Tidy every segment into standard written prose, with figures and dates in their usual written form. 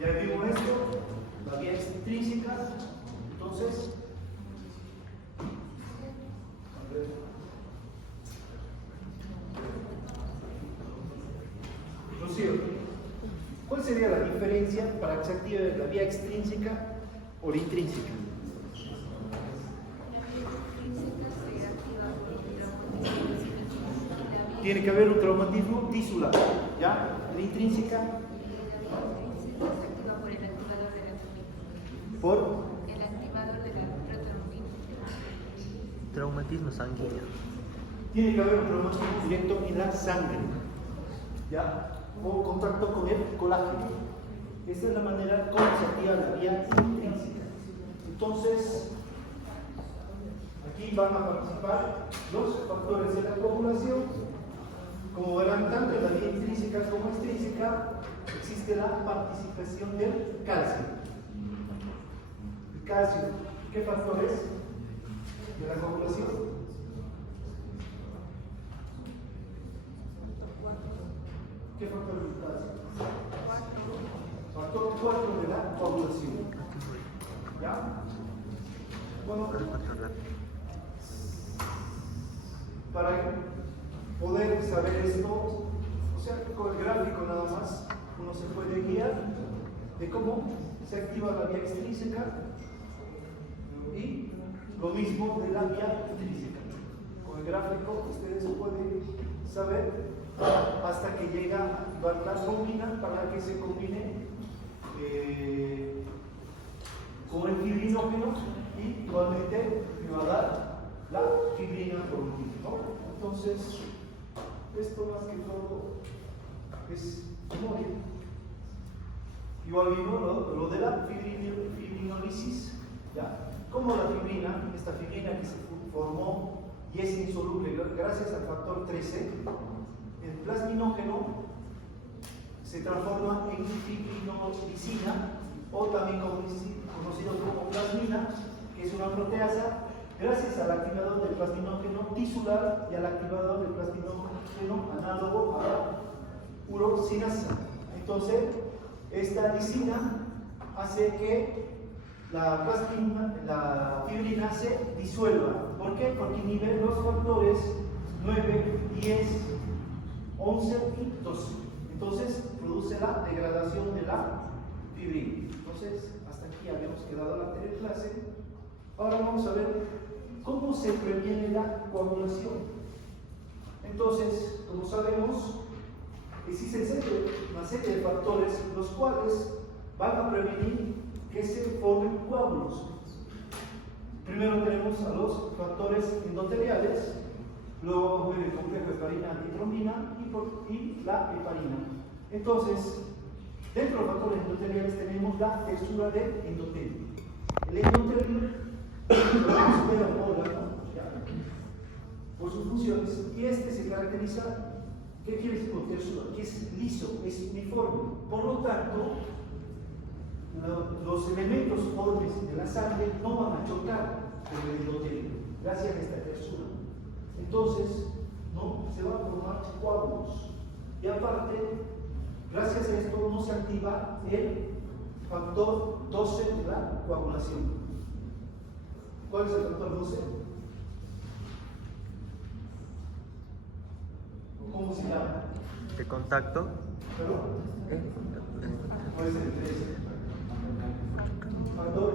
Ya vimos esto, la vía extrínseca. Entonces, Rocío, ¿cuál sería la diferencia para que se active la vía extrínseca o la intrínseca? Tiene que haber un traumatismo tisular, ¿ya? La intrínseca. Por el activador de la protrombina. Traumatismo sanguíneo. Tiene que haber un traumatismo directo en la sangre, ¿ya? O contacto con el colágeno. Esta es la manera como se activa la vía intrínseca. Entonces, aquí van a participar los factores de la coagulación. Como verán, tanto en la vía intrínseca como extrínseca existe la participación del calcio. El calcio, ¿qué factores de la coagulación? ¿Qué factor del calcio? Factor 4 de la coagulación. ¿Ya? Bueno, para poder saber esto, o sea, con el gráfico nada más, uno se puede guiar de cómo se activa la vía extrínseca y lo mismo de la vía intrínseca. Con el gráfico ustedes pueden saber hasta que llega a activar la trombina para que se combine con el fibrinógeno y igualmente me va a dar la fibrina por último, ¿no? Entonces, esto más que todo es memoria. Igual mismo lo de la fibrinólisis, ¿ya? Como la fibrina, esta fibrina que se formó y es insoluble gracias al factor 13, el plasminógeno se transforma en fibrinolicina, o también conocido como plasmina, que es una proteasa, gracias al activador del plasminógeno tisular y al activador del plasminógeno análogo a la urosinasa. Entonces, esta lisina hace que la fibrina se disuelva. ¿Por qué? Porque inhibe los factores 9, 10, 11 y 12. Entonces, produce la degradación de la fibrina. Entonces, hasta aquí habíamos quedado en la anterior clase. Ahora vamos a ver cómo se previene la coagulación. Entonces, como sabemos, existen una serie de factores los cuales van a prevenir que se formen coágulos. Primero tenemos a los factores endoteliales, luego vamos a ver el complejo heparina-antitrombina y la heparina. Entonces, dentro de los factores endoteliales tenemos la textura del endotelio. El endotelio por sus funciones, y este se caracteriza, ¿qué quiere decir con textura? Que es liso, es uniforme. Por lo tanto, los elementos formes de la sangre no van a chocar con el endotelio, gracias a esta textura. Entonces, no se van a formar coágulos. Y aparte, gracias a esto no se activa el factor 12 de la coagulación. ¿Cuál es el factor 12? ¿Cómo se llama? ¿De contacto? ¿Perdón? ¿Cuál es el 13? Factor.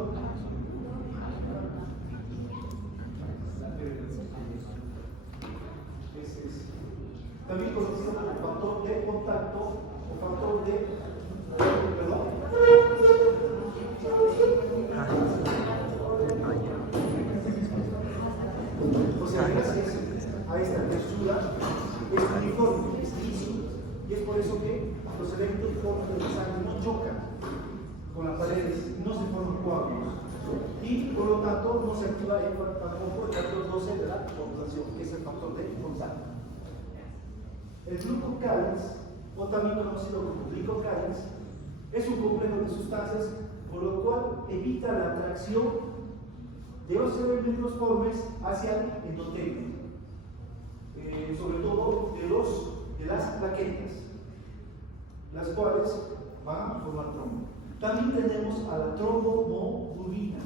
Ese es. También conocido como factor de contacto o factor de. Perdón. O sea, gracias a esta textura es uniforme, es liso, y es por eso que los elementos formes de la sangre no chocan con las paredes, no se forman coágulos, y por lo tanto no se activa tampoco el factor 12 de la coagulación, que es el factor de contacto. El glucocálix, o también conocido como glicocálix, es un complejo de sustancias por lo cual evita la atracción de los elementos formes hacia el endotelio, sobre todo de las plaquetas, las cuales van a formar trombo. También tenemos a la tromboglobulina.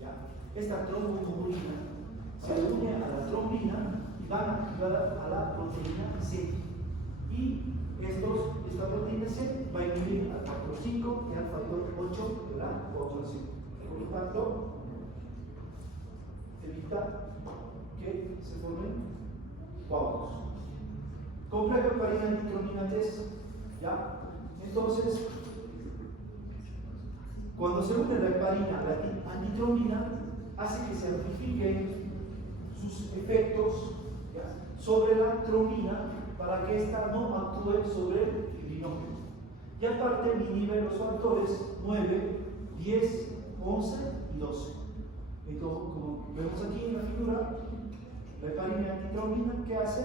¿Ya? Esta tromboglobulina se une a la trombina y van a activar a la proteína C. Y esta proteína C va a inhibir al factor 5 y al factor 8 de la coagulación. Por lo tanto, evita que se formen coágulos. Complejo heparina antitromina 3. ¿Ya? Entonces, cuando se une la heparina a la antitromina, hace que se amplifiquen sus efectos, ¿ya?, sobre la trombina para que ésta no actúe sobre el fibrinógeno. Y aparte inhibe los factores 9, 10, 11 y 12. Entonces, como vemos aquí en la figura, la heparina antitrombina, ¿qué hace?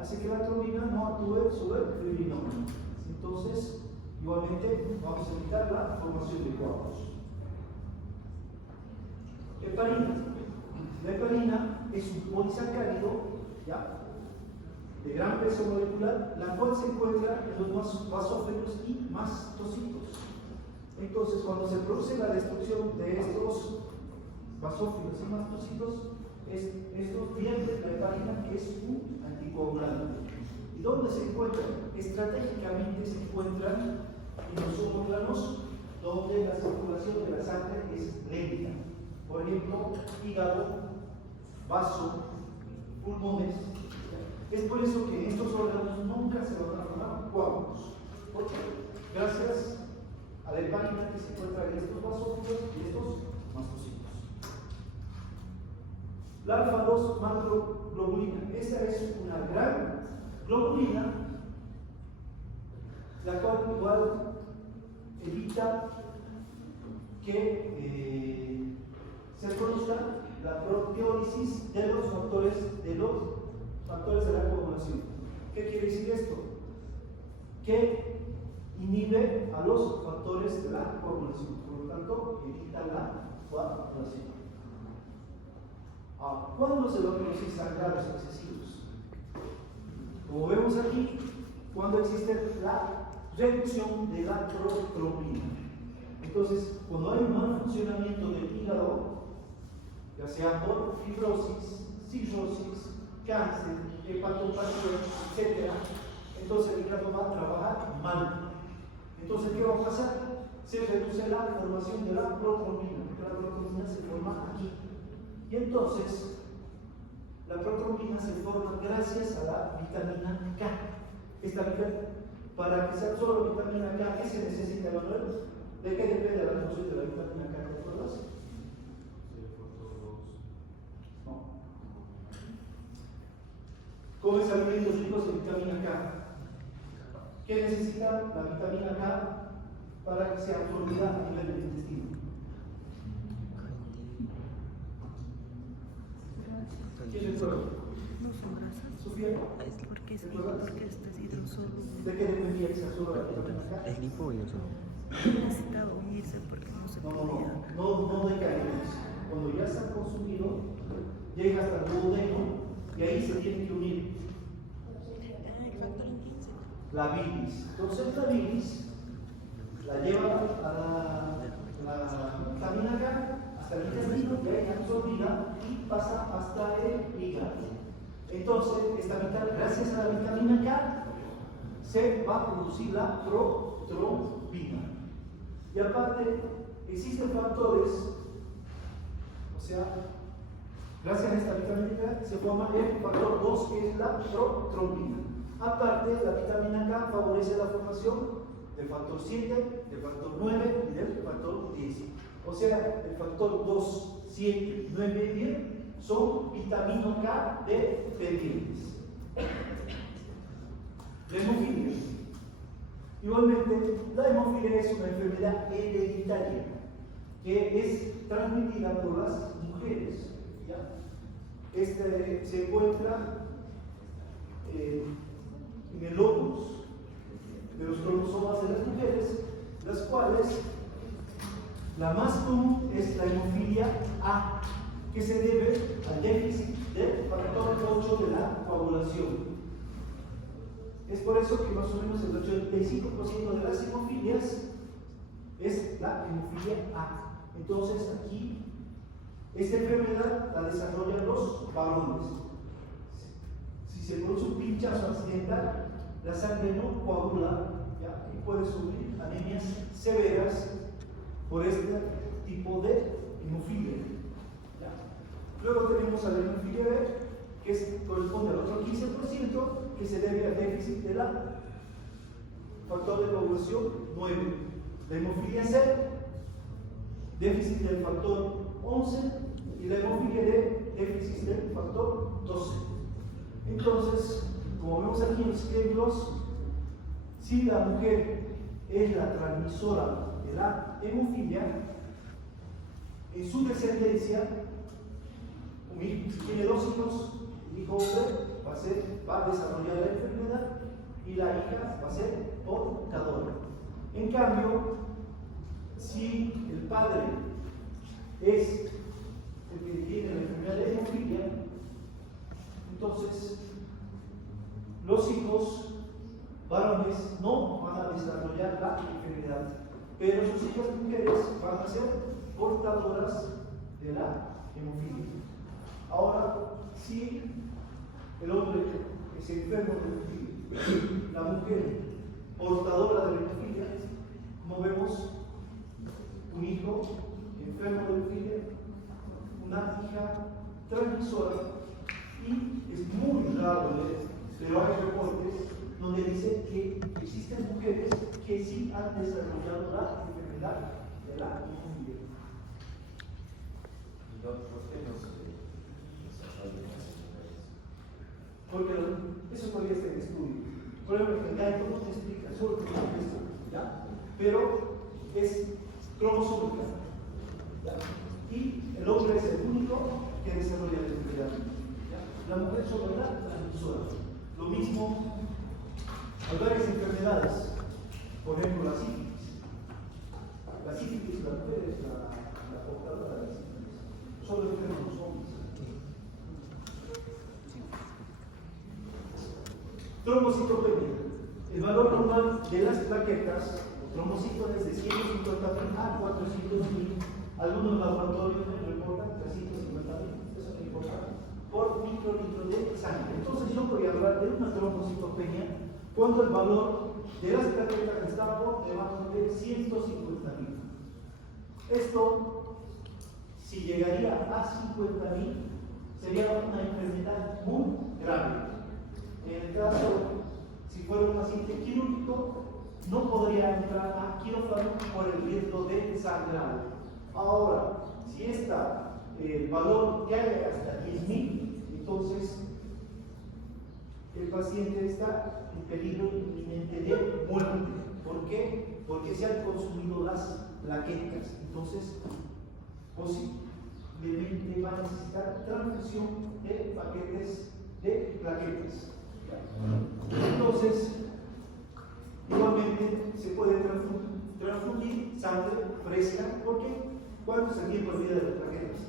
Hace que la trombina no actúe sobre el fibrinógeno. Entonces, igualmente vamos a evitar la formación de coágulos. Heparina. La heparina es un polisacárido, ¿ya?, de gran peso molecular, la cual se encuentra en los basófilos y mastocitos. Entonces, cuando se produce la destrucción de estos basófilos y mastocitos, estos pierden la heparina, que es un anticoagulante. ¿Y dónde se encuentran? Estratégicamente se encuentran en los órganos donde la circulación de la sangre es lenta. Por ejemplo, hígado, vaso, pulmones. Es por eso que en estos órganos nunca se van a formar coágulos. ¿Por qué? Gracias a la heparina que se encuentra en estos basófilos y estos mastocitos. La alfa-2 macroglobulina. Esta es una gran globulina, la cual igual evita que se produzca la proteólisis de los factores de la coagulación. ¿Qué quiere decir esto? Que inhibe a los factores de la coagulación, por lo tanto evita la coagulación. ¿Cuándo se va a producir sangrados excesivos? Como vemos aquí, cuando existe la reducción de la protrombina. Entonces, cuando hay un mal funcionamiento del hígado, ya sea por fibrosis, cirrosis, cáncer, hepatopatía, etc., entonces el hígado va a trabajar mal. Entonces, ¿qué va a pasar? Se reduce la formación de la protrombina, porque la protrombina se forma aquí. Y entonces, la protrombina se forma gracias a la vitamina K. Para que se absorba la vitamina K, ¿qué se necesita, Manuel? ¿De qué depende la función de la vitamina K? ¿Te acuerdas? No. Comes alimentos ricos en vitamina K. ¿Qué necesita la vitamina K para que sea absorbida a nivel del intestino? ¿Quién recuerda? No son grasas. ¿Sofía? Porque estás hidrosoluble. ¿De qué dependía que se absorba la vitamina K? ¿Es lipoioso? Necesita unirse porque no se podía. No decaemos. Cuando ya se ha consumido, llega hasta el duodeno y ahí se tiene que unir. El factor intrínseco. La bilis. Entonces la bilis la lleva a la vitamina K hasta el intestino, y ahí absorbida y pasa hasta el hígado. Entonces, gracias a la vitamina K se va a producir la protrombina. Y aparte, existen factores, o sea, gracias a esta vitamina K se forma el factor 2, que es la protrombina. Aparte, la vitamina K favorece la formación del factor 7, del factor 9 y del factor 10. O sea, el factor 2, 7, 9 y 10 son vitamina K dependientes. La hemofilia. Igualmente, la hemofilia es una enfermedad hereditaria que es transmitida por las mujeres. ¿Ya? Se encuentra en el lóbulos de los cromosomas de las mujeres, las cuales la más común es la hemofilia A, que se debe al déficit del factor 8 de la coagulación. Es por eso que más o menos el 85% de las hemofilias hemofilias es la hemofilia A. Entonces aquí, esta enfermedad la desarrollan los varones. Si se produce un pinchazo accidental, la sangre no coagula, ¿ya? Y puede sufrir anemias severas por este tipo de hemofilia. ¿Ya? Luego tenemos a la hemofilia B, que corresponde al otro 15%, que se debe al déficit de la factor de coagulación 9. La hemofilia C, déficit del factor 11, y la hemofilia D, déficit del factor 12. Entonces, como vemos aquí en los ejemplos, si la mujer es la transmisora de la hemofilia, en su descendencia, si tiene 2 hijos, el hijo hombre va a desarrollar la enfermedad y la hija va a ser portadora. En cambio, si el padre es el que tiene la enfermedad de hemofilia, entonces los hijos varones no van a desarrollar la enfermedad, pero sus hijas mujeres van a ser portadoras de la hemofilia. Ahora, si el hombre es enfermo de hemofilia, la mujer portadora de la hemofilia, como vemos, un hijo enfermo de hemofilia, una hija transmisora, y es muy raro ver, pero hay reportes donde dice que existen mujeres que sí han desarrollado la enfermedad de la hemofilia. Porque eso todavía está en estudio. Por ejemplo, el GAECO no te explica, solo te explica esto, ¿ya? Pero es cromosómica, ¿ya? Y el hombre es el único que desarrolla la enfermedad, ¿ya? La mujer solo es la transmisora. Lo mismo, hay varias enfermedades, por ejemplo, la sífilis. La sífilis, la mujer es la portadora de la sífilis. Solo enferman los hombres. Trombocitopenia. El valor normal de las plaquetas, trombocitos, es de 150.000 a 400.000. Algunos laboratorios reportan 350.000, eso no importa, por microlitro de sangre. Entonces yo voy a hablar de una trombocitopenia cuando el valor de las plaquetas está por debajo de 150.000. Esto, si llegaría a 50.000, sería una enfermedad muy grave. En el caso, si fuera un paciente quirúrgico, no podría entrar a quirófano por el riesgo de sangrado. Ahora, si el valor cae hasta 10.000, entonces el paciente está en peligro inminente de muerte. ¿Por qué? Porque se han consumido las plaquetas. Entonces, posiblemente va a necesitar transfusión de paquetes de plaquetas. Entonces, igualmente se puede transfundir sangre fresca, porque ¿cuánto es el tiempo de vida de las plaquetas?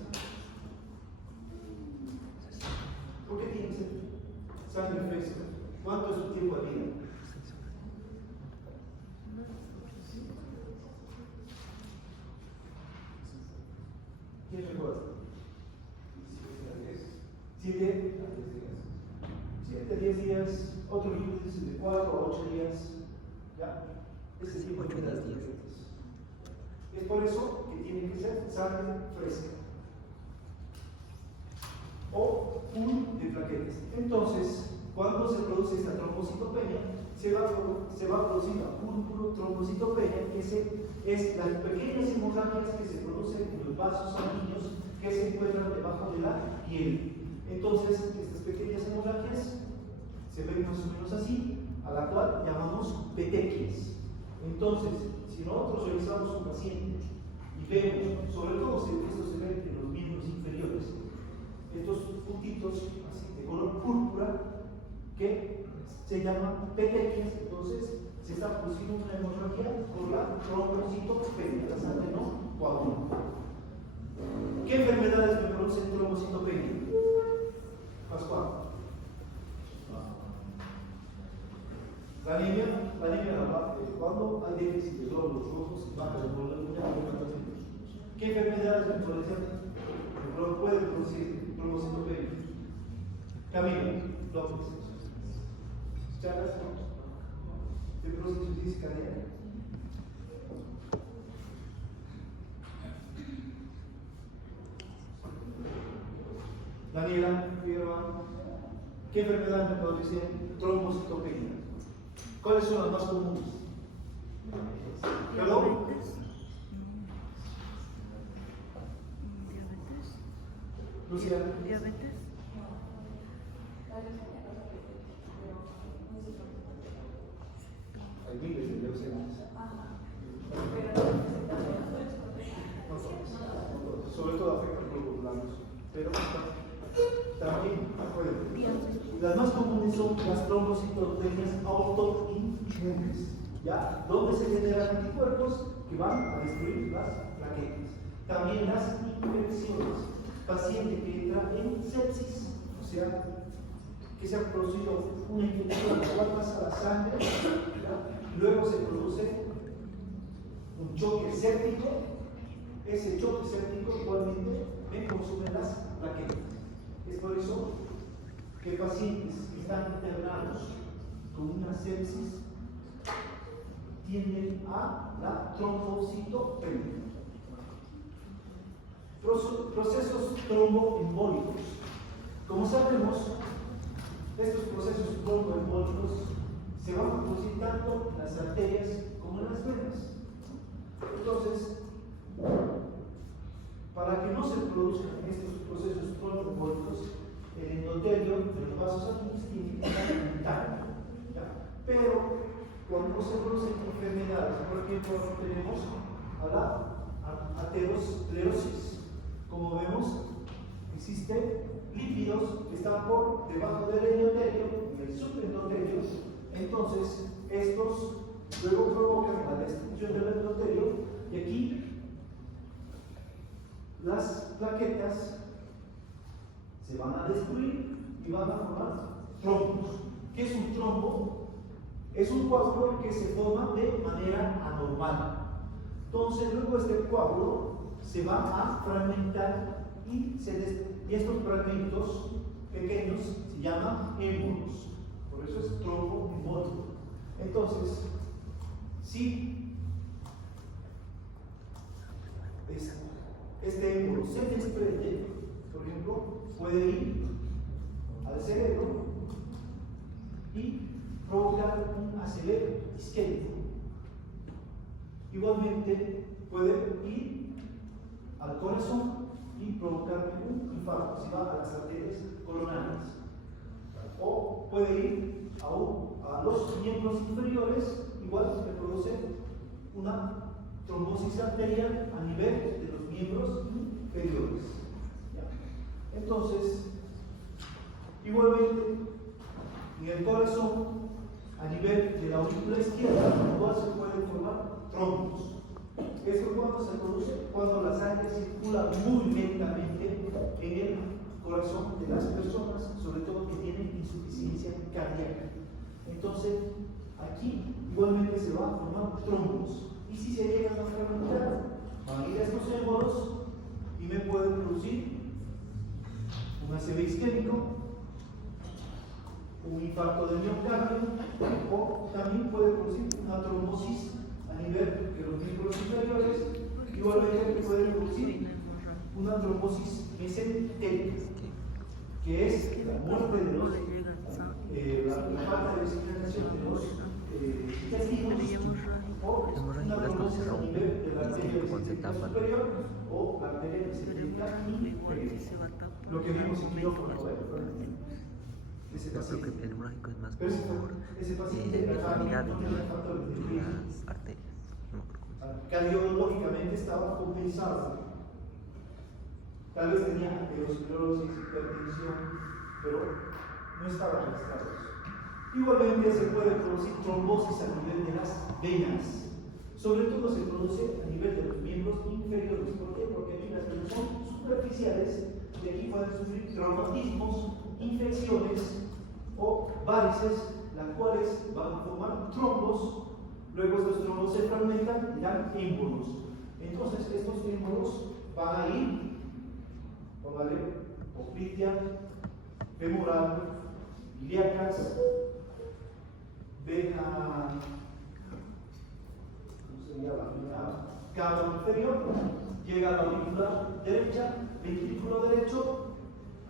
¿Por qué tiene que ser sangre fresca? ¿Cuánto es su tiempo de vida? ¿Quién recuerda? 7 a 10 días, otro libro dice de 4 a 8 días, ¿ya? Ese es el tiempo de vida de las plaquetas. Es por eso que tiene que ser sangre fresca o pool de plaquetas. Entonces, cuando se produce esta trombocitopenia, se va a producir la trombocitopenia, que es las pequeñas hemorragias que se producen en los vasos sanguíneos que se encuentran debajo de la piel. Entonces, estas pequeñas hemorragias se ven más o menos así, a la cual llamamos petequias. Entonces, si nosotros revisamos un paciente y vemos, sobre todo esto se ve en los miembros inferiores, estos puntitos así de color púrpura, que se llaman petequias, entonces se está produciendo una hemorragia por la trombocitopenia, la sangre no coagula. ¿Qué enfermedades me producen trombocitopenia? Pascual. La anemia, ¿cuándo? Al déficit de glóbulos rojos y baja de hemoglobina y ¿qué enfermedades puede producir trombocitopenia? Camilo López. Chagas de procesos cardíaca. Daniela Figueroa, ¿qué enfermedad me produce trombocitopenia? ¿Cuáles son las más comunes? ¿Perdón? Diabetes. Lucía. Diabetes. Hay miles de leucemias. Sobre todo afecta a los glóbulos blancos, pero también puede. Las más comunes son las trombocitopenias autoinmunes, ¿ya? Donde se generan anticuerpos que van a destruir las plaquetas. También las infecciones. Paciente que entra en sepsis, o sea, que se ha producido una infección, la cual pasa a la sangre, ¿ya? Luego se produce un choque séptico. Ese choque séptico igualmente consume las plaquetas. Es por eso que pacientes que están internados con una sepsis tienden a la trombocitopenia. Procesos tromboembólicos. Como sabemos, estos procesos tromboembólicos se van a producir tanto en las arterias como en las venas. Entonces, para que no se produzcan estos procesos tromboembólicos, el endotelio de los vasos sanguíneos tiene que estar intacto. Pero cuando se producen enfermedades, por ejemplo, tenemos a la aterosclerosis. Como vemos, existen lípidos que están por debajo del endotelio, del subendotelio. Entonces, estos luego provocan la destrucción del endotelio y aquí las plaquetas se van a destruir y van a formar trombos. ¿Qué es un trombo? Es un coágulo que se forma de manera anormal. Entonces, luego este coágulo se va a fragmentar y estos fragmentos pequeños se llaman émbolos. Por eso es tromboembólico. Entonces, si este émbolo se desprende, por ejemplo, puede ir al cerebro y provocar un acelero isquémico. Igualmente puede ir al corazón y provocar un infarto si va a las arterias coronarias. O puede ir a los miembros inferiores, igual se produce una trombosis arterial a nivel de los miembros inferiores. ¿Ya? Entonces, igualmente, en el corazón, a nivel de la aurícula izquierda, igual se pueden formar trombos. ¿Esto cuando se produce? Cuando la sangre circula muy lentamente en el corazón de las personas, sobre todo que tienen insuficiencia cardíaca. Entonces, aquí igualmente se van a formar trombos. Y si se llegan a fragmentar, van a ir a estos émbolos y me pueden producir un ACV isquémico, un infarto de miocardio, o también puede producir una trombosis a nivel de los miembros inferiores, igualmente puede producir una trombosis mesentérica, que es la muerte de los la falta de oxigenación de los intestinos, o una trombosis a nivel de la arteria mesentérica superior o la arteria mesentérica inferior. Lo que vimos en quirófano, ese Yo creo que paciente. el hemorrágico es más por Ese paciente deformidad no en tenía factores de riesgo. las arterias. No me acuerdo cómo se llama. Cardiológicamente estaba compensado. Tal vez tenía aterosclerosis, hipertensión, pero no estaba registrado. Igualmente se puede producir trombosis a nivel de las venas. Sobre todo se produce a nivel de los miembros inferiores. ¿Por qué? Porque aquí las venas son superficiales y aquí pueden sufrir traumatismos, infecciones o varices, las cuales van a formar trombos. Luego estos trombos se fermentan dan émbolos. Entonces estos émbolos van a ir, póngale, poplitea, femoral, ilíacas, vena, ¿cómo se llama? Cava inferior, llega a la aurícula derecha, ventrículo derecho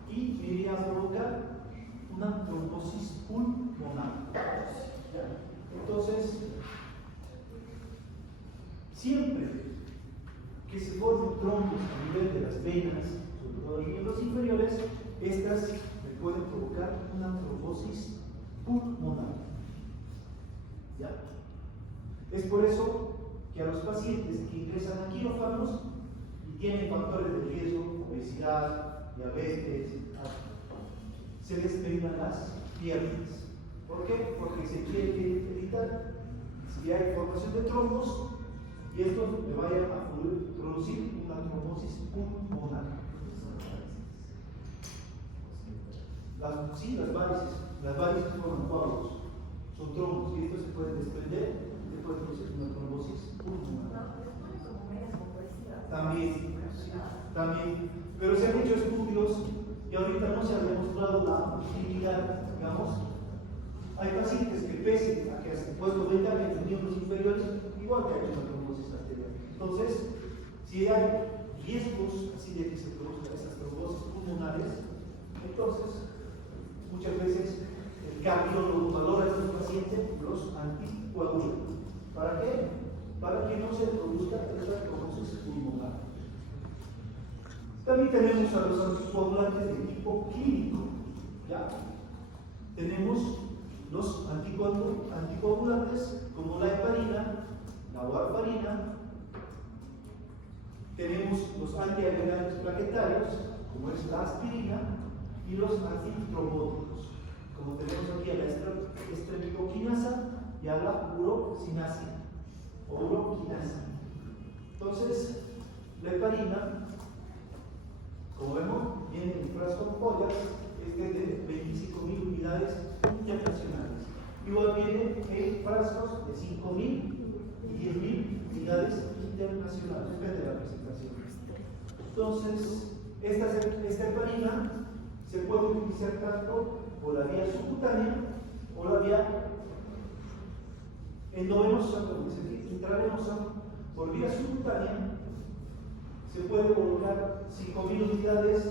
y me iría a provocar una trombosis pulmonar. Entonces, siempre que se formen trombos a nivel de las venas, sobre todo los miembros inferiores, estas me pueden provocar una trombosis pulmonar. ¿Ya? Es por eso que a los pacientes que ingresan a quirófanos y tienen factores de riesgo, obesidad, diabetes, se les vendan las piernas. ¿Por qué? Porque se quiere evitar si hay formación de trombos y esto me vaya a producir una trombosis pulmonar. Las varices forman coágulos, son trombos y estos se pueden desprender y puede producir una trombosis pulmonar. También, pero se han hecho estudios y ahorita no se ha demostrado la utilidad, digamos. Hay pacientes que pese a que han puesto ventaja en los miembros inferiores, igual que ha hecho una trombosis arterial. Entonces, si hay riesgos así de que se produzcan esas trombosis pulmonares, entonces muchas veces el cardiólogo valora a estos pacientes los anticoagula. ¿Para qué? Para que no se produzca esa trombosis pulmonar. También tenemos a los anticoagulantes de tipo clínico. ¿Ya? Tenemos los anticoagulantes como la heparina, la warfarina. Tenemos los antiagregantes plaquetarios, como es la aspirina, y los antitrombóticos, como tenemos aquí a la estreptoquinasa y a la urocinasa o uroquinasa. Entonces, la heparina, como vemos, viene en frasco de pollas, este es de 25.000 unidades internacionales. Igual viene en frascos de 5.000 y 10.000 unidades internacionales, depende de la presentación. Entonces, esta heparina se puede utilizar tanto por la vía subcutánea o la vía endovenosa, es decir, intravenosa. Por vía subcutánea se puede colocar 5.000 unidades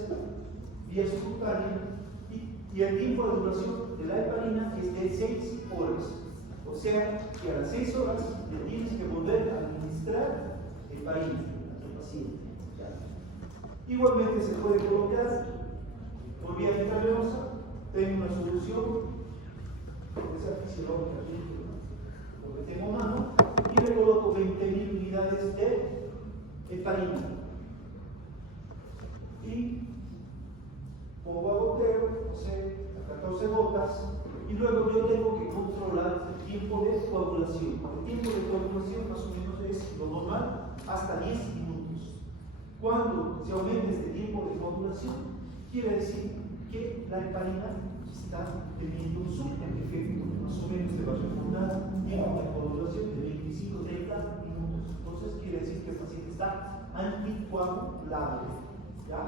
vía subcutánea y el tiempo de duración de la heparina es de 6 horas. O sea que a las 6 horas le tienes que volver a administrar heparina a tu paciente. Igualmente se puede colocar por vía intravenosa. Tengo una solución, esa fisiológica, lo que tengo a mano, y le coloco 20.000 unidades de heparina. Y pongo a goteo, o sea, a 14 gotas, y luego yo tengo que controlar el tiempo de coagulación. El tiempo de coagulación más o menos es lo normal, hasta 10 minutos. Cuando se aumenta este tiempo de coagulación, quiere decir que la heparina está teniendo un subefecto, más o menos se va a recordar tiempo de coagulación de 25-30 minutos. Entonces quiere decir que el paciente está anticoagulable. ¿Ya?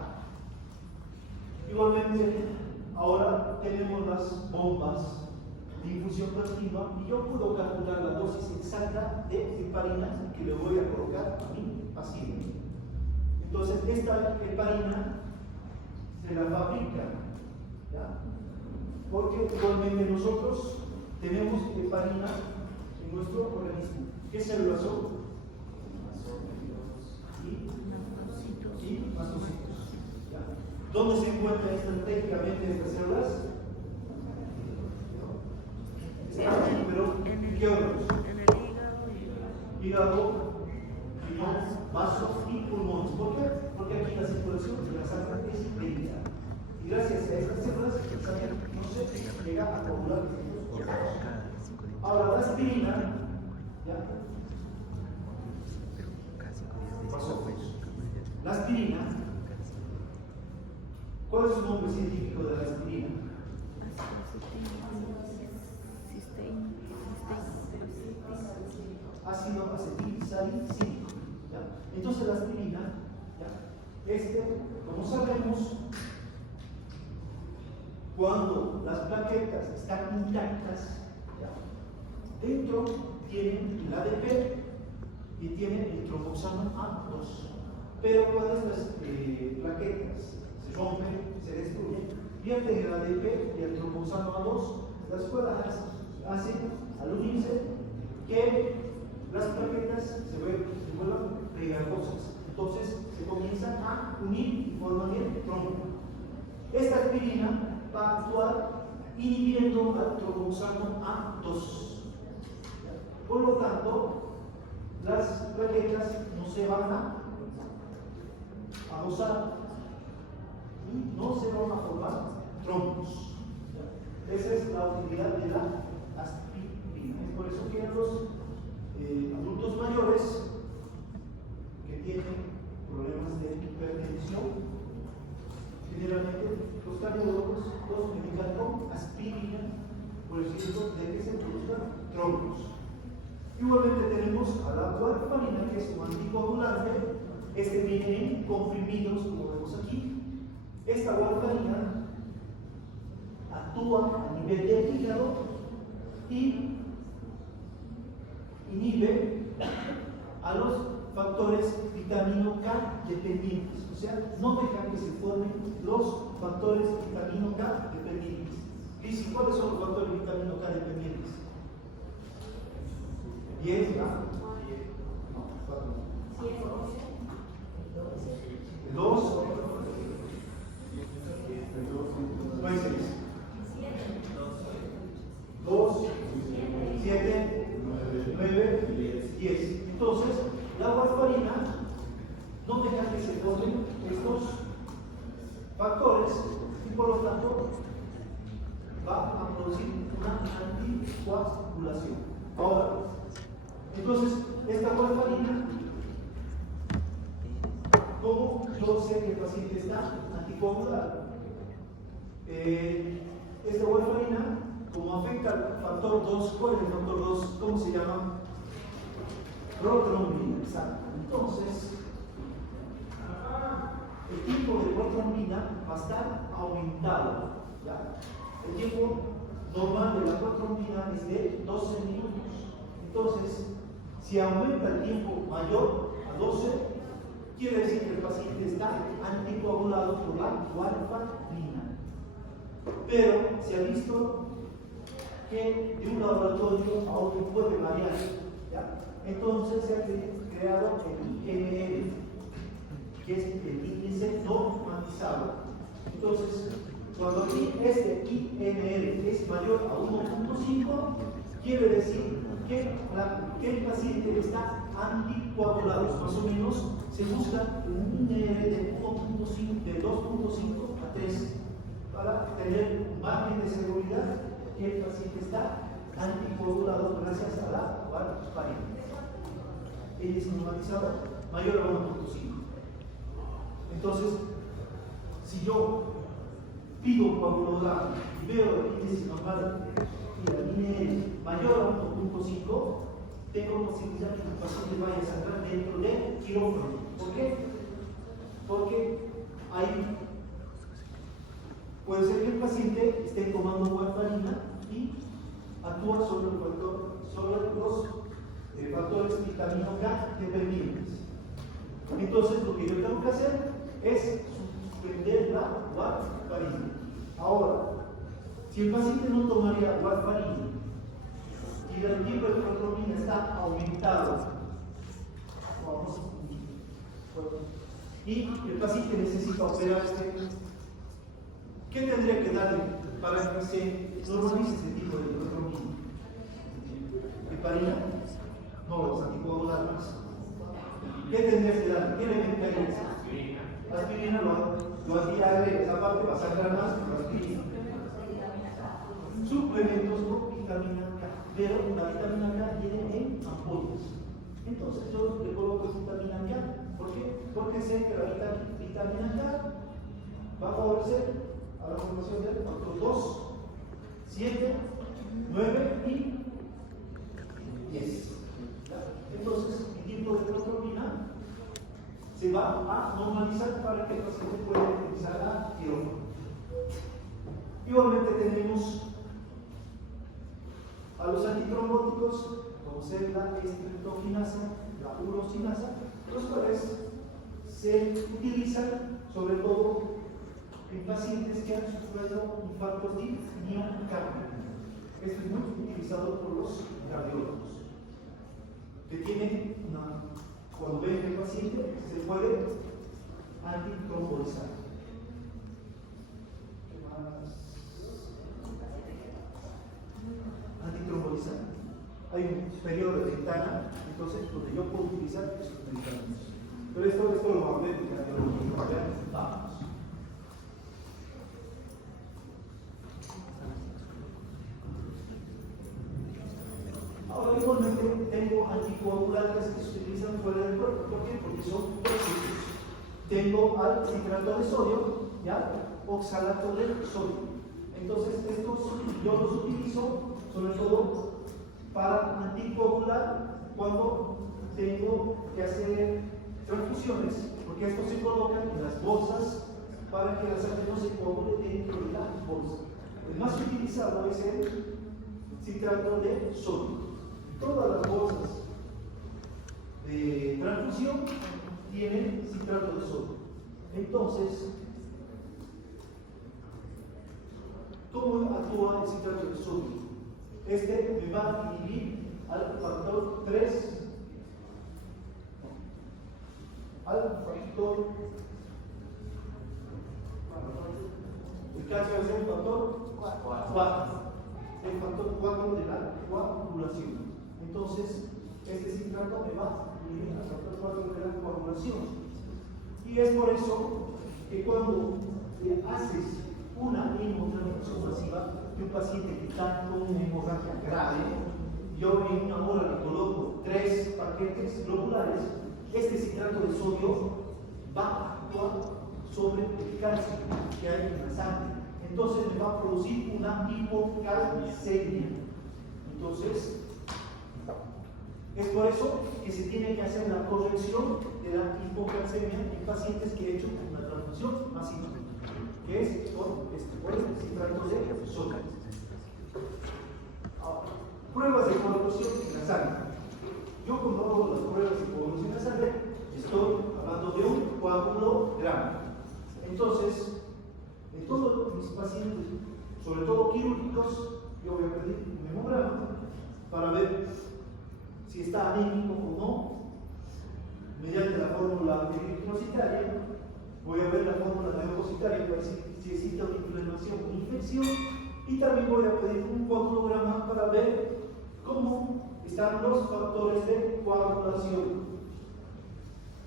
Igualmente, ahora tenemos las bombas de infusión continua y yo puedo calcular la dosis exacta de heparina que le voy a colocar a mi paciente. Entonces, esta heparina se la fabrica, ¿ya? Porque igualmente nosotros tenemos heparina en nuestro organismo. ¿Qué células son? Y mastocitos. ¿Dónde se encuentran estratégicamente estas células? Pero, ¿qué órganos? En el Hígado, riñones, vasos y pulmones. ¿Por qué? Porque aquí la circulación de la sangre es lenta. Y gracias a estas células, la sangre no se llega a coagular. Ahora, la aspirina, ¿ya? La aspirina, ¿cuál es su nombre científico de la aspirina? ácido acetilsalicílico. ¿Ya? Entonces la aspirina, ¿ya? Como sabemos, cuando las plaquetas están intactas, ¿ya? Dentro tienen el ADP y tienen el tromboxano A2. Pero cuando estas plaquetas se rompen, se destruyen, pierden el ADP y el tromboxano A2, las cuales hacen al unirse que las plaquetas se vuelvan pegajosas. Entonces se comienzan a unir y forman el trombo. Esta aspirina va a actuar inhibiendo al tromboxano A2. Por lo tanto, las plaquetas no se van a gozar y no se van a formar trombos. Esa es la utilidad de la aspirina. Es por eso que en los adultos mayores que tienen problemas de hipertensión, generalmente los cardiólogos los medican con aspirina por el riesgo de que se produzcan trombos. Igualmente tenemos a la warfarina, que es un anticoagulante. Viene en comprimidos, como vemos aquí. Esta warfarina actúa a nivel del hígado y inhibe a los factores vitamino K dependientes, o sea, no deja que se formen los factores vitamino K dependientes. Dice, ¿cuáles son los factores vitamino K dependientes? 10, ¿verdad? No, 2, 2, 7, 9, 10. Entonces, la warfarina no deja que se formen estos factores y por lo tanto va a producir una anticoagulación. Ahora, entonces, esta warfarina, ¿cómo yo sé que el paciente está anticoagulado? Esta warfarina, como afecta al factor 2, ¿cuál es el factor 2? ¿Cómo se llama? Protrombina, exacto. Entonces, el tiempo de protrombina va a estar aumentado. ¿Ya? El tiempo normal de la protrombina es de 12 minutos. Entonces, si aumenta el tiempo mayor a 12, quiere decir que el paciente está anticoagulado por la warfarina. Pero se ha visto que de un laboratorio a otro puede variar. ¿Ya? Entonces se ha creado el INR, que es el índice normatizado. Entonces, cuando este INR es mayor a 1.5, quiere decir que el paciente está anticoagulado. Más o menos se busca un INR de 1.5, de 2.5 a 3, para tener un margen de seguridad que el paciente está anticoagulado gracias a la warfarina. El índice normatizado mayor a 1.5. Entonces, si yo pido un coagulograma y veo el índice normal y la línea mayor a 1.5, tengo posibilidad de que el paciente vaya a sangrar dentro del quirófano. ¿Por qué? Porque ahí puede ser que el paciente esté tomando warfarina y actúa sobre los factores vitamina K dependientes. Entonces, lo que yo tengo que hacer es suspender la warfarina. Ahora, si el paciente no tomaría warfarina y el tipo de protrombina está aumentado, y el paciente necesita operarse, ¿qué tendría que darle para que se normalice ese tipo de protrombina? ¿Heparina? No, los anticoagulantes. ¿Qué tendría que darle? ¿Qué le medicaría? La aspirina lo antiagre, esa parte va a sangrar más que la aspirina. Suplementos con vitamina K, pero la vitamina K viene en ampollas. Entonces yo le coloco vitamina K. ¿Por qué? Porque sé que la vitamina K va a favorecer a la formación del factor 2, 7, 9 y 10. se va a normalizar para que el paciente pueda utilizar la quirófano. Igualmente tenemos a los antitrombóticos, como ser la estreptokinasa, la urosinasa, los cuales se utilizan sobre todo en pacientes que han sufrido infartos de miocardio. Esto es muy utilizado por los cardiólogos, que tienen cuando ven el paciente se puede antitrombolizar. ¿Qué más? Antitrombolizar. Hay un periodo de ventana, entonces, donde yo puedo utilizar estos medicamentos. Pero esto lo vamos a ver en cardiología. Vamos. Ahora, igualmente, tengo anticoagulantes que se utilizan fuera del cuerpo. ¿Por qué? Porque son tóxicos. Tengo al citrato de sodio, ¿ya? Oxalato de sodio. Entonces, estos yo los utilizo sobre todo para anticoagular cuando tengo que hacer transfusiones, porque estos se colocan en las bolsas para que la sangre no se coagule dentro de la bolsa. El más utilizado es el citrato de sodio. Todas las bolsas de transfusión tienen citrato de sodio. Entonces, ¿cómo actúa el citrato de sodio? Este me va a inhibir al factor 3, al factor, el calcio es el factor 4, el factor 4 de la coagulación. Entonces, este citrato me va a inhibir al factor 4 de la coagulación. Y es por eso que cuando haces una hemotransfusión masiva de un paciente que está con una hemorragia grave, yo en una hora le coloco 3 paquetes globulares, este citrato de sodio va a actuar sobre el calcio que hay en la sangre. Entonces me va a producir una hipocalcemia. Entonces, es por eso que se tiene que hacer la corrección de la hipocalcemia en pacientes que he hecho una transfusión masiva, que es por el citrato de sodio. Ahora, pruebas de coagulación en la sangre. Yo cuando hago las pruebas de coagulación en la sangre, estoy hablando de un coagulograma. Entonces, en todos mis pacientes, sobre todo quirúrgicos, yo voy a pedir un hemograma para ver si está anémico o no. Mediante la fórmula eritrocitaria, voy a ver la fórmula leucocitaria para ver si existe una inflamación o infección. Y también voy a pedir un coagulograma para ver cómo están los factores de coagulación.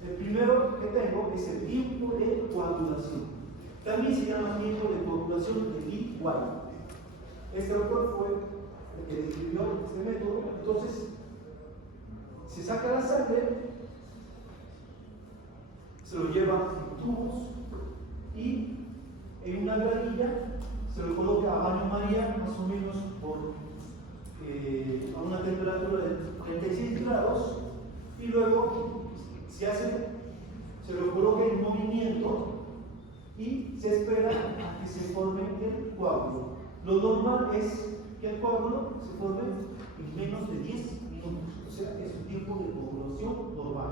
El primero que tengo es el tiempo de coagulación. También se llama tiempo de coagulación de Lee-White. Este autor fue el que describió este método. Entonces, se saca la sangre, se lo lleva en tubos y en una granilla se lo coloca a baño María, más o menos a una temperatura de 36 grados, y luego se lo coloca en movimiento y se espera a que se forme el coágulo. Lo normal es que el coágulo se forme en menos de 10 minutos, o sea, es un tiempo de coagulación normal.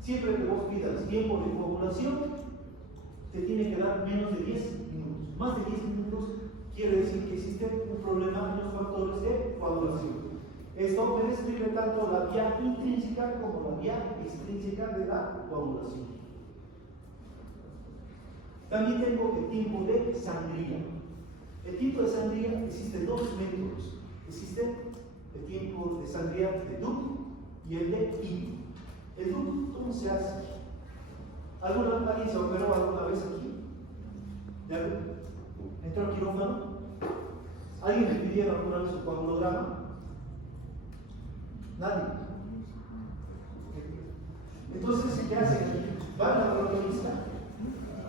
Siempre que vos pidas tiempo de coagulación, te tiene que dar menos de 10 minutos. Más de 10 minutos quiere decir que existe un problema en los factores de coagulación. Esto me describe tanto la vía intrínseca como la vía extrínseca de la coagulación. También tengo el tiempo de sangría. El tiempo de sangría existen dos métodos. Existe el tiempo de sangría de Duc y el de King. El Duc, ¿cómo se hace? ¿Alguien se operó alguna vez aquí? ¿Entró al quirófano? ¿Alguien le pidieron alguna vez su coagulograma? Nadie. Entonces, ¿qué hacen? Van al radiologista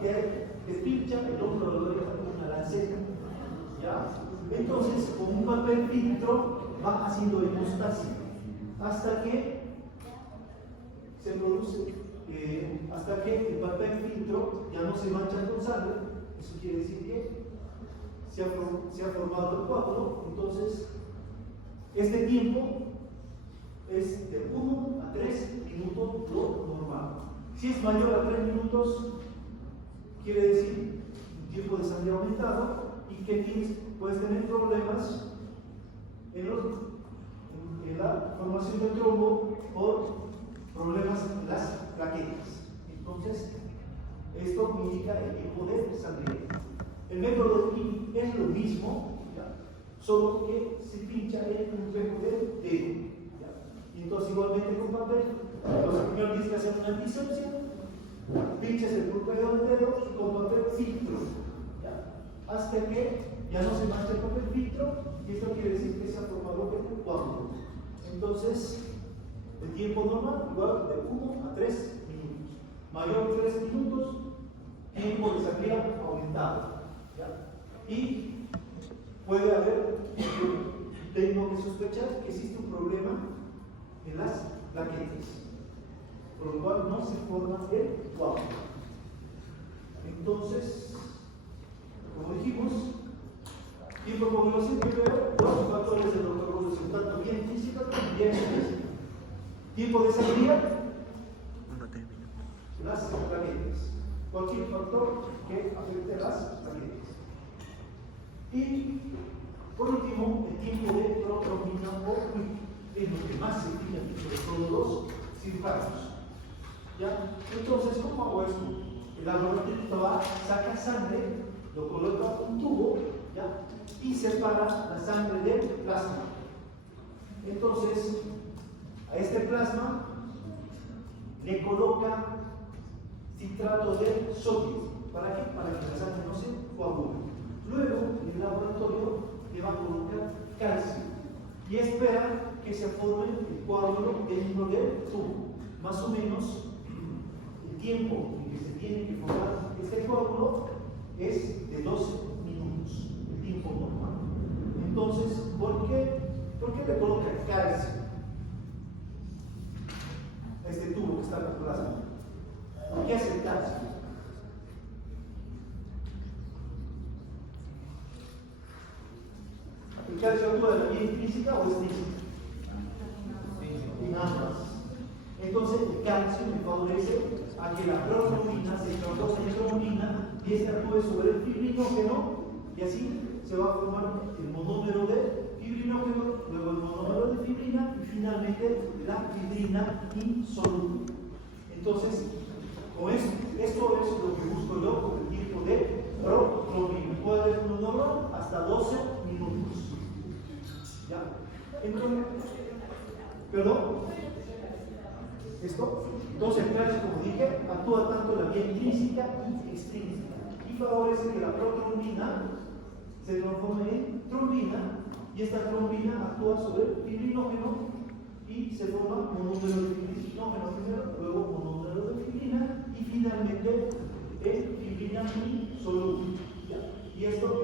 y te pinchan el hombro de una lanceta. ¿Ya? Entonces, con un papel filtro va haciendo hemostasia hasta que se produce, hasta que no se manchan con sangre, eso quiere decir que se ha formado el coágulo. Entonces, este tiempo es de 1 a 3 minutos lo normal. Si es mayor a 3 minutos, quiere decir un tiempo de sangre aumentado y que puedes tener problemas en la formación del trombo por problemas en las plaquetas. Entonces, esto indica el tipo de sangre. El método de PIN es lo mismo, ¿ya? Solo que se pincha en un hueco del dedo. ¿Ya? Y entonces, igualmente con papel, entonces primero tienes que hacer una antisepsia, pinches el pulpero del dedo y con papel filtro, ¿ya? Hasta que ya no se mancha el papel filtro, y esto quiere decir que se ha formado el coágulo. Entonces, el tiempo normal igual de 1 a 3 minutos. Mayor de 3 minutos, tiempo de sangría aumentado. ¿Ya? Y puede haber, tengo que sospechar que existe un problema en las plaquetas, por lo cual no se forma el coágulo. Entonces, como dijimos, tiempo de coagulación, primero, los factores de la coagulación, tanto bien física como bien física. Tiempo de sangría, 1 a 3 minutos. las plaquetas. Cualquier factor que afecte a las plaquetas. Y, por último, el tiempo de protrombina o QUIC, es lo que más se fija sobre todo los cirujanos. ¿Ya? Entonces, ¿cómo hago esto? El laboratorio va, saca sangre, lo coloca en un tubo, ¿ya? Y separa la sangre del plasma. Entonces, a este plasma le coloca citrato de sodio. ¿Para qué? Para que la sangre no se coagule. Luego, en el laboratorio le va a colocar calcio y espera que se forme el coágulo dentro del tubo. Más o menos, el tiempo en que se tiene que formar este coágulo es de 12 minutos, el tiempo normal. Entonces, ¿por qué le coloca calcio a este tubo que está en el plasma? ¿Qué hace el calcio? ¿El calcio actúa de la vía intrínseca o extrínseca? En ambas. Entonces, el calcio me favorece a que la protrombina se transforme en trombina y este actúe sobre el fibrinógeno, y así se va a formar el monómero de fibrinógeno, luego el monómero de fibrina y finalmente la fibrina insoluble. Entonces, con esto es lo que busco yo con el tiempo de protrombina. Puede haber un normal hasta 12 minutos. ¿Ya? Entonces, ¿perdón? ¿Esto? Entonces, el calcio, como dije, actúa tanto en la vía intrínseca y extrínseca y favorece que la protrombina se transforme en trombina, y esta trombina actúa sobre el fibrinógeno y se forma monómero de fibrinógeno primero, luego monómero de fibrina y finalmente el fibrina insoluble. Y esto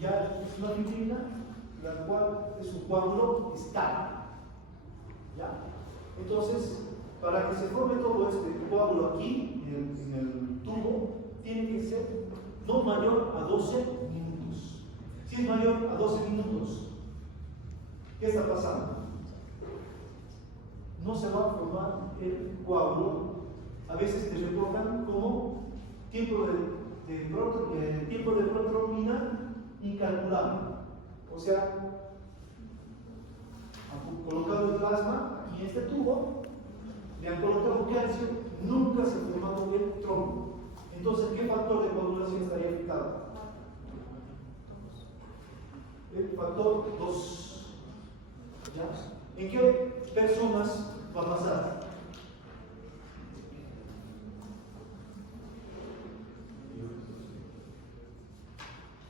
ya es una fibrina, la cual es un coágulo estable. ¿Ya? Entonces, para que se forme todo este coágulo aquí, en el tubo, tiene que ser no mayor a 12 minutos. Si es mayor a 12 minutos, ¿qué está pasando? No se va a formar el coágulo. A veces te reportan como tiempo de protrombina incalculable. O sea, han colocado el plasma y en este tubo le han colocado calcio, nunca se ha formado el trombo. Entonces, ¿qué factor de coagulación estaría afectado? El factor 2. ¿Ya? ¿En qué personas va a pasar?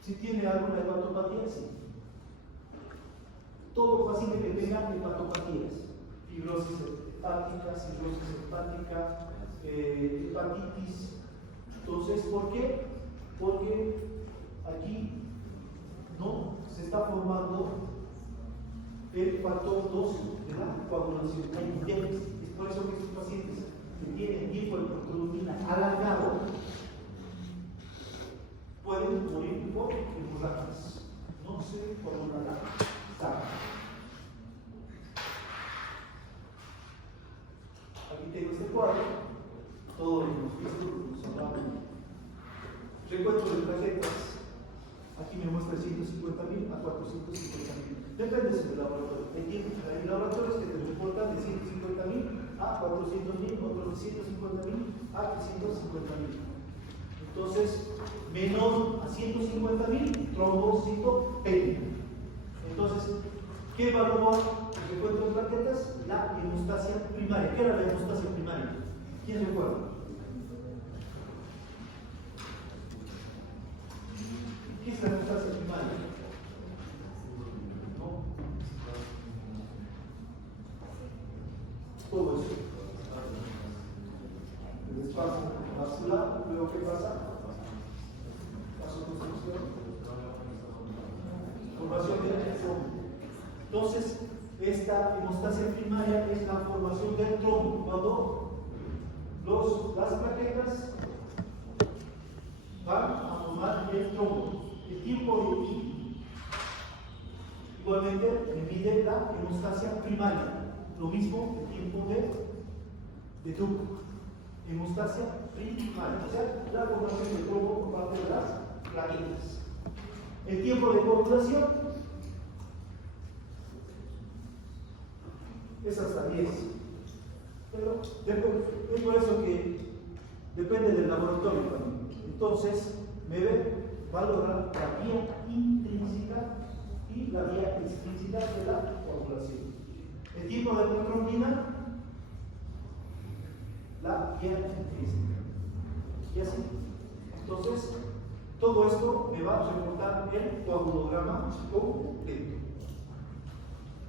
Si tiene alguna hepatopatía, sí. Todo paciente que tenga hepatopatías, fibrosis hepática, cirrosis hepática, hepatitis. Entonces, ¿por qué? Porque aquí no se está formando el factor 2 de la coagulación. Hay un déficit. Es por eso que estos pacientes que tienen tiempo de protrombina alargado pueden morir por hemorragias. No se coronará. Aquí tengo este cuadro, todo lo hemos visto, lo hemos hablado. Recuento de plaquetas. Aquí me muestra 150.000 a 450.000. Depende del laboratorio. Hay laboratorios que te reportan de 150.000 a 400.000, otros de 150.000 a 350.000. Entonces, menor a 150.000, trombocitopenia. Entonces, ¿qué evaluó el recuento de plaquetas? La hemostasia primaria. ¿Qué era la hemostasia primaria? ¿Quién recuerda? ¿Qué es la hemostasia primaria? ¿No? Todo eso. El espacio vascular, luego ¿qué pasa? Vasoconstricción. Formación del trombo. Entonces, esta hemostasia primaria es la formación del trombo. Cuando las plaquetas van a formar el trombo. El tiempo de I, igualmente me mide la hemostasia primaria. Lo mismo el tiempo de tubo. Hemostasia primaria, o sea, la formación del trombo por parte de las plaquetas. El tiempo de coagulación es hasta 10. Pero es por eso que depende del laboratorio también. Entonces, me valora la vía intrínseca y la vía explícita de la coagulación. El tiempo de protrombina, la vía intrínseca. Y así. Entonces, todo esto me va a reportar el coagulograma completo.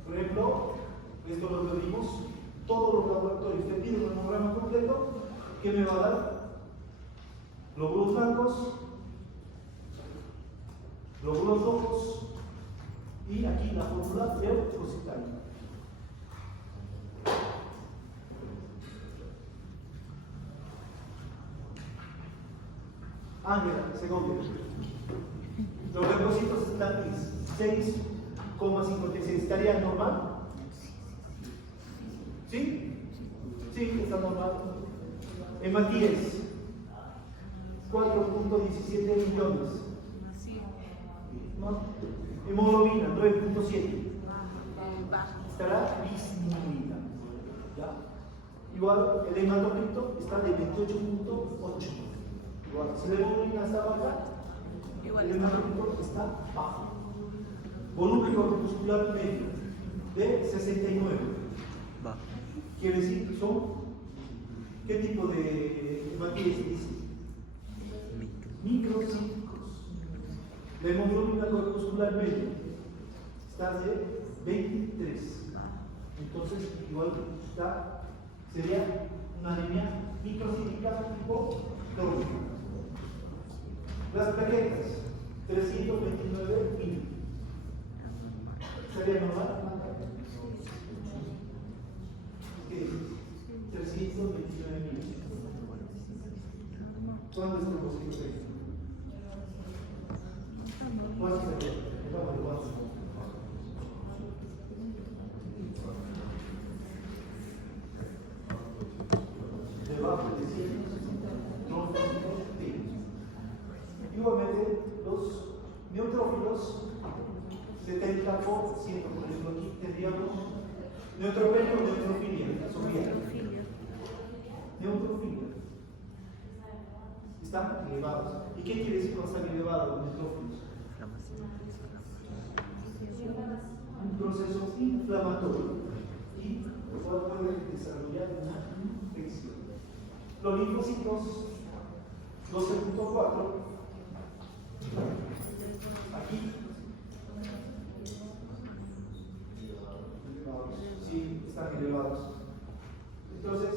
Por ejemplo, esto lo pedimos, todos los laboratorios te piden un hemograma completo que me va a dar glóbulos blancos, glóbulos rojos y aquí la fórmula leucocitaria. Ángela, segundo. Los leucocitos están en 6,56. ¿Estaría normal? ¿Sí? Sí, está normal. Hematíes, 4.17 millones. ¿No? Hemoglobina, 9.7. Estará disminuida. ¿Ya? Igual el hematocrito está de 28.8. Igual, si la hemoglobina está baja, el hematocrito está bajo. Volumen corpuscular medio de 69. Bajo. Quiere decir que son, ¿qué tipo de hematíes se dice? Microcíticos. La hemoglobina corpuscular media está de 23. Entonces, igual sería una anemia microcítica tipo crónica. Las plaquetas, 329.000. ¿Sería normal? ¿Qué dices? 329.000. ¿Cuándo estamos en esto? ¿Cuánto sería? Debajo de 100, no igualmente los neutrófilos 70%, por ejemplo aquí tendríamos neutropenia o neutrofilia, neutrofilia. Están elevados. ¿Y qué quiere decir cuando están elevados los neutrófilos? Un proceso inflamatorio y el cual puede desarrollar una infección. Los linfocitos 12.4 aquí sí están elevados. Entonces,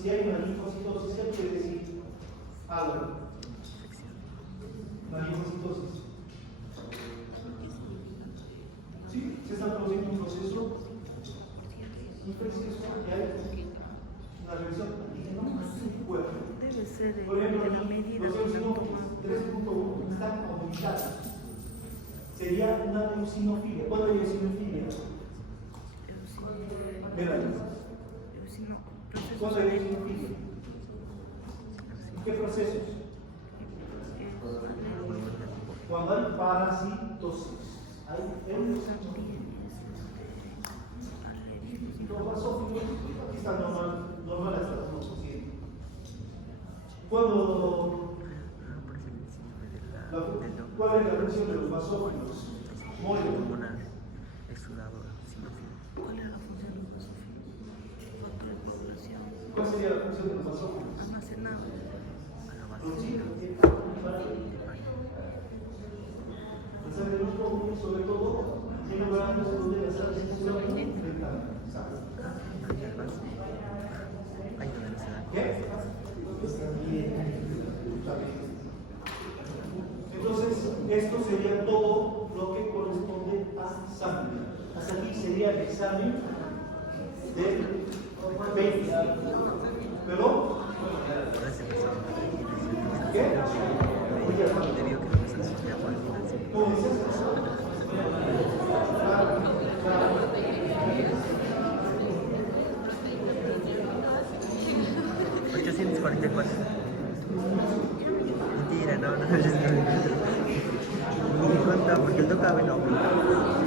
si hay una linfocitosis, ¿qué quiere decir? Algo. La linfocitosis. Sí, se está produciendo un proceso infeccioso que hay la revisión? Dije, no, no es un cuerpo. Debe ser Por ejemplo, de la medida. los eosinófilos 3.1 están aumentados. Sería una eosinofilia. ¿Cuándo hay eosinofilia? ¿Cuándo hay eosinofilia? ¿Qué procesos? Cuando hay parasitosis. Hay los basófilos, aquí está normal hasta el 1%. Cuando ¿cuál es la función de los basófilos? Como una exudadora. ¿Cuál es la función de los basófilos? Factor de coagulación. ¿Cuál sería la función de los basófilos? Almacenado. La sangre de los pómulos, sobre todo, en lugares donde la sangre se aumenta. ¿Qué? Entonces, esto sería todo lo que corresponde a sangre. Hasta aquí sería el examen del pecho. ¿Pero? ¿Qué? ¿Cómo dices? Mentira, no, no, no. Ni cuenta porque él tocaba y no.